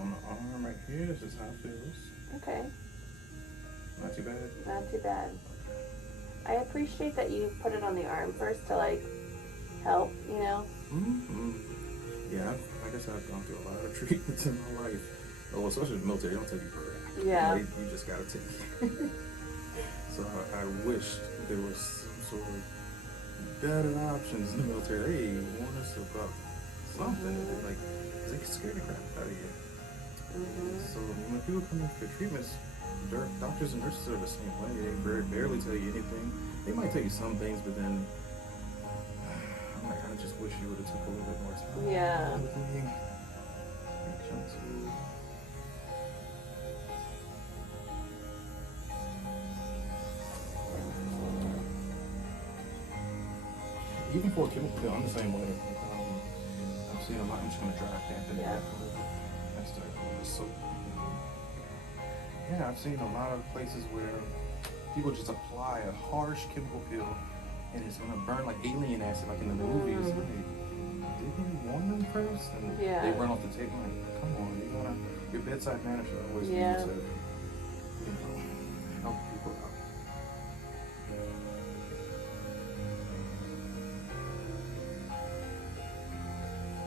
on the arm right here. This is how it feels. Okay. Not too bad? Not too bad. I appreciate that you put it on the arm first to like help, you know? Yeah, like I said, I've gone through a lot of treatments in my life. Oh, especially in the military, they don't take you for that. Yeah. You just gotta take it. So I wished there was some sort of better options in the military. They warn us about something. Like, they scare the crap out of you. So when people come in for treatments, doctors and nurses are the same way. They barely tell you anything. They might tell you some things, but then I'm like, I just wish you would have took a little bit more time. Yeah. With me. Even for a chemical peel, I'm the same way. I'm seeing a lot. I'm just gonna dry dampen it a little bit. That's the soap. Yeah, I've seen a lot of places where people just apply a harsh chemical peel and it's gonna burn like alien acid, like in the movies. Like, didn't you warn them first? And they run off the tape. I'm like, come on, you wanna, your bedside manner should always be to, you know, help people out.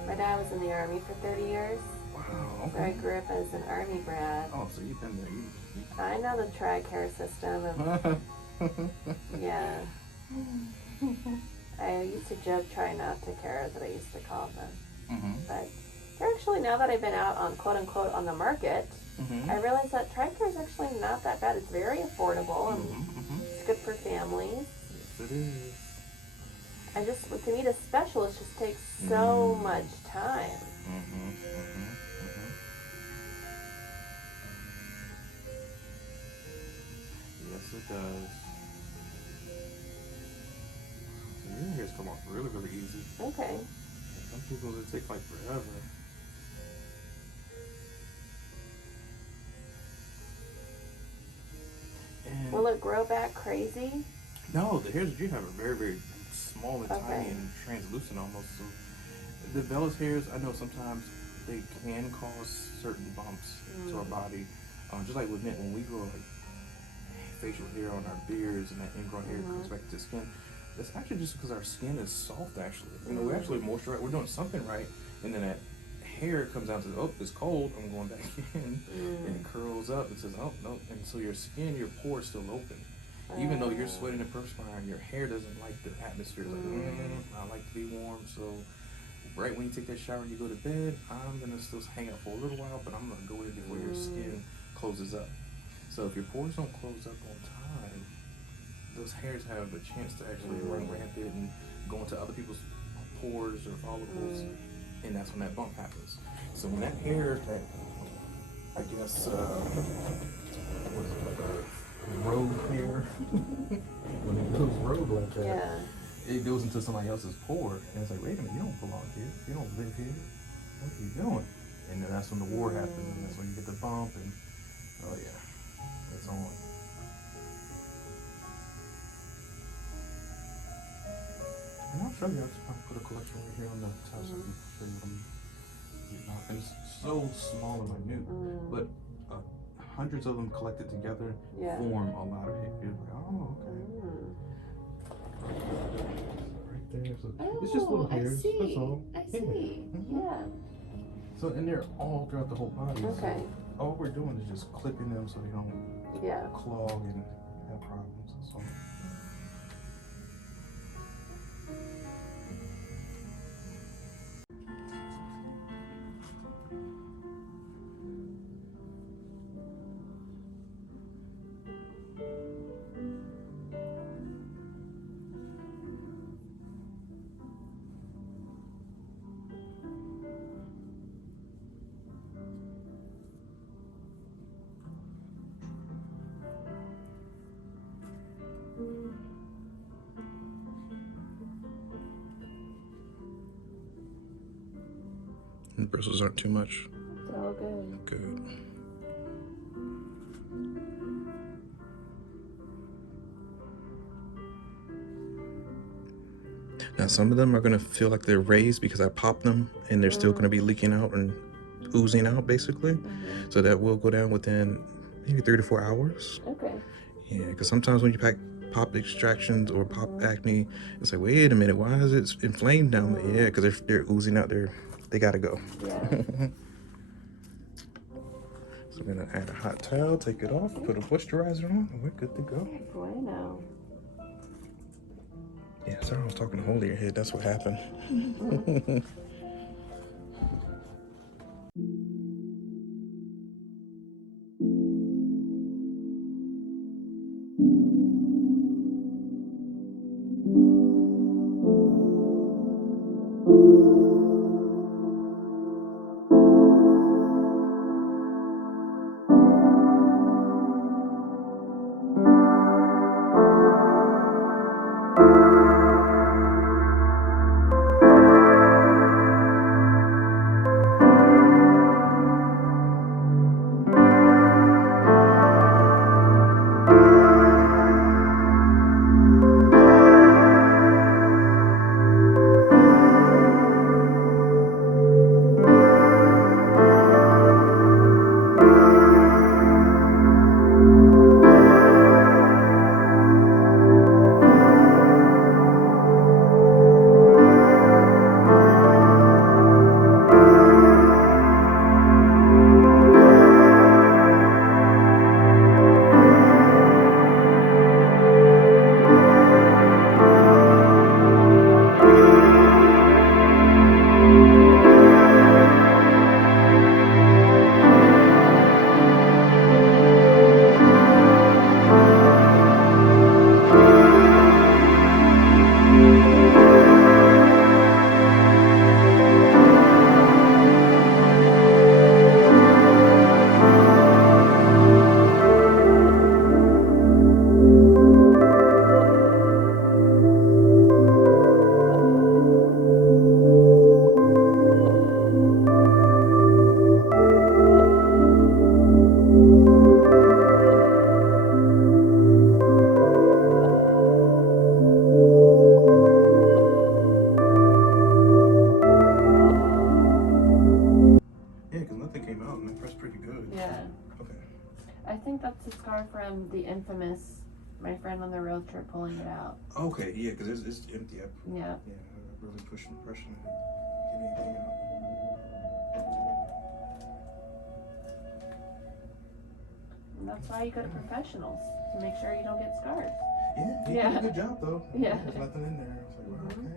My dad was in the Army for 30 years. Wow, okay. So I grew up as an Army brat. Oh, so you've been there. I know the TRICARE system. Yeah. I used to joke try not to care that I used to call them. But they're actually, now that I've been out on quote unquote on the market, I realize that TRICARE is actually not that bad. It's very affordable and it's good for families. Yes, it is. I just, to meet a specialist just takes so much time. Yes, it does. Your hairs come off really, really easy. Okay. Some people, it takes like forever. And will it grow back crazy? No, the hairs that you have are very, very small and tiny and translucent almost. So the vellus hairs, I know sometimes they can cause certain bumps to our body. Just like with men, when we grow like facial hair on our beards and that ingrown hair comes back to the skin, that's actually just because our skin is soft actually. You know, we actually moisturize, we're doing something right, and then that hair comes out and says, oh, it's cold, I'm going back in, and it curls up and says, oh, no, and so your skin, your pores still open. Even though you're sweating and perspiring, your hair doesn't like the atmosphere. It's like, I like to be warm, so right when you take that shower and you go to bed, I'm gonna still hang out for a little while, but I'm gonna go in before your skin closes up. So if your pores don't close up on time, those hairs have a chance to actually run rampant and go into other people's pores or follicles, and that's when that bump happens. So when that hair, that, I guess, what is it, like a rogue hair, when it goes rogue like that, it goes into somebody else's pore, and it's like, wait a minute, you don't belong here, you don't live here, what are you doing? And then that's when the war happens, and that's when you get the bump, and oh yeah, it's on. And I'll show you, I'll just probably put a collection right here on the top so I can show you what I'm getting off. And it's so small and minute, but hundreds of them collected together form a lot of hair. You're like, oh, okay. Right there. So it's just little hairs. That's all. I see. Yeah. So, and they're all throughout the whole body. Okay. So all we're doing is just clipping them so they don't clog and have problems. So. The bristles aren't too much. It's all good. Good. Now some of them are going to feel like they're raised because I popped them and they're still going to be leaking out and oozing out basically. So that will go down within maybe 3 to 4 hours. Okay. Yeah, because sometimes when you pop extractions or pop acne, it's like, wait a minute, why is it inflamed down there? Yeah, because they're oozing out there. They gotta go. Yeah. So I'm gonna add a hot towel, take it off, put a moisturizer on, and we're good to go. Bueno. Yeah, sorry I was talking to hold your head. That's what happened. From the infamous, my friend on the road trip pulling it out. Okay, yeah, because it's empty. Yeah. Yeah, I really pushing the pressure to get anything out. And that's why you go to professionals, to make sure you don't get scars. Yeah, he did a good job though. Yeah. There's nothing in there. I was like, wow, okay.